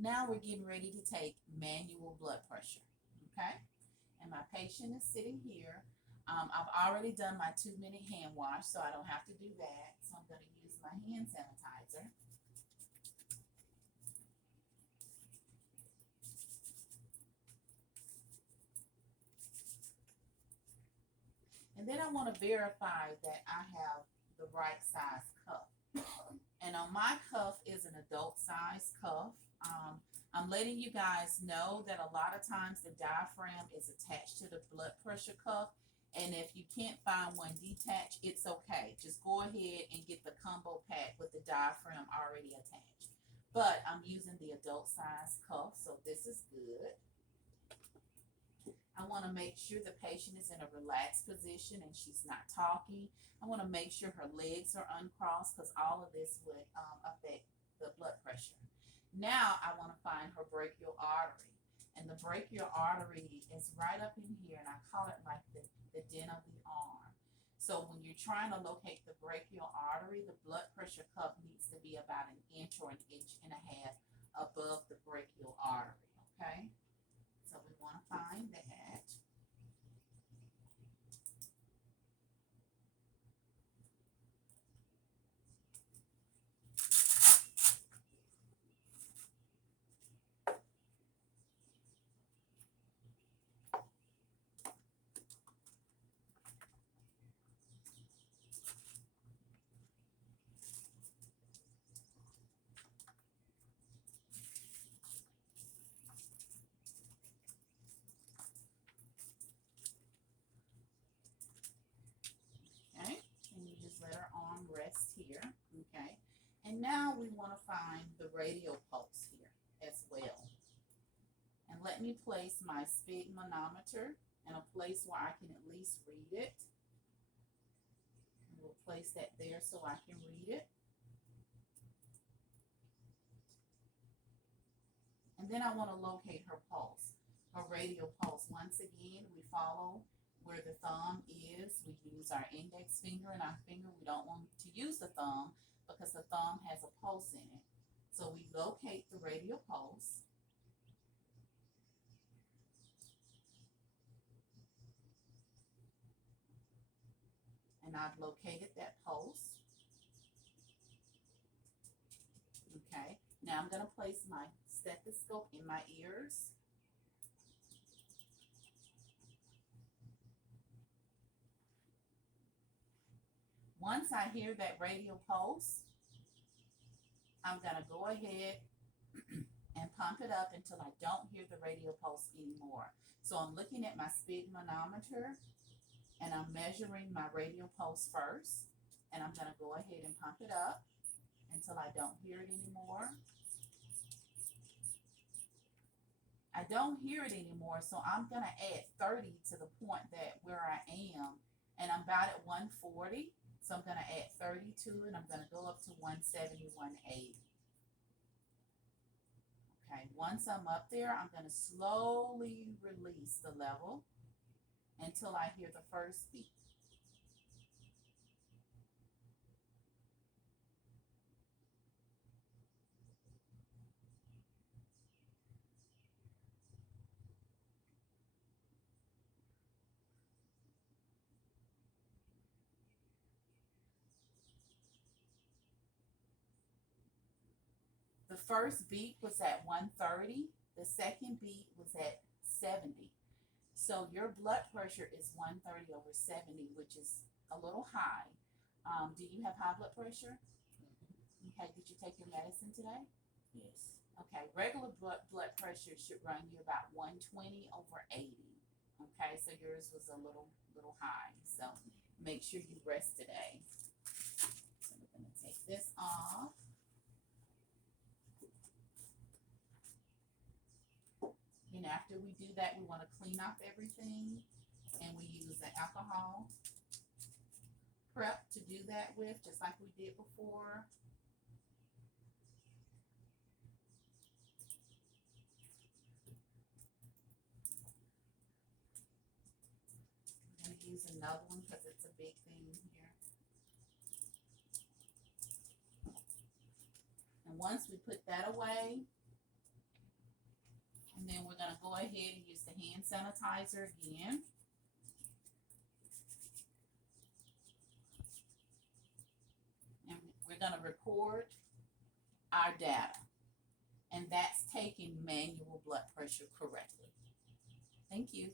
Now we're getting ready to take manual blood pressure, okay? And my patient is sitting here. I've already done my 2-minute hand wash, so I don't have to do that. So I'm going to use my hand sanitizer. And then I want to verify that I have the right size cuff. And on my cuff is an adult size cuff. I'm letting you guys know that a lot of times the diaphragm is attached to the blood pressure cuff. And if you can't find one detached, it's okay. Just go ahead and get the combo pack with the diaphragm already attached. But I'm using the adult size cuff, so this is good. I want to make sure the patient is in a relaxed position and she's not talking. I want to make sure her legs are uncrossed because all of this would affect the blood pressure. Now I want to find her brachial artery. And the brachial artery is right up in here, and I call it like the den of the arm. So when you're trying to locate the brachial artery, the blood pressure cuff needs to be about an inch or an inch and a half above the brachial artery, okay? So we want to find that. Okay, and you just let our arm rest here, okay? And now we want to find the radial pulse here as well. And let me place my sphygmomanometer in a place where I can at least read it. And we'll place that there so I can read it. And then I want to locate her pulse, her radial pulse. Once again, we follow where the thumb is. We use our index finger and our finger. We don't want to use the thumb because the thumb has a pulse in it. So we locate the radial pulse. And I've located that pulse. Okay, now I'm going to place my stethoscope in my ears. Once I hear that radial pulse, I'm going to go ahead and pump it up until I don't hear the radial pulse anymore. So I'm looking at my sphygmomanometer and I'm measuring my radial pulse first. And I'm going to go ahead and pump it up until I don't hear it anymore. I don't hear it anymore, so I'm going to add 30 to the point that where I am, and I'm about at 140. So I'm going to add 30 to it. I'm going to go up to 170, 180. Okay, once I'm up there, I'm going to slowly release the level until I hear the first beat. The first beat was at 130. The second beat was at 70. So your blood pressure is 130 over 70, which is a little high. Do you have high blood pressure? Okay, did you take your medicine today? Yes. Okay, regular blood pressure should run you about 120 over 80. Okay, so yours was a little high. So make sure you rest today. So we're going to take this off. And after we do that, we want to clean off everything, and we use the alcohol prep to do that with, just like we did before. I'm going to use another one because it's a big thing here. And once we put that away, then we're going to go ahead and use the hand sanitizer again. And we're going to record our data. And that's taking manual blood pressure correctly. Thank you.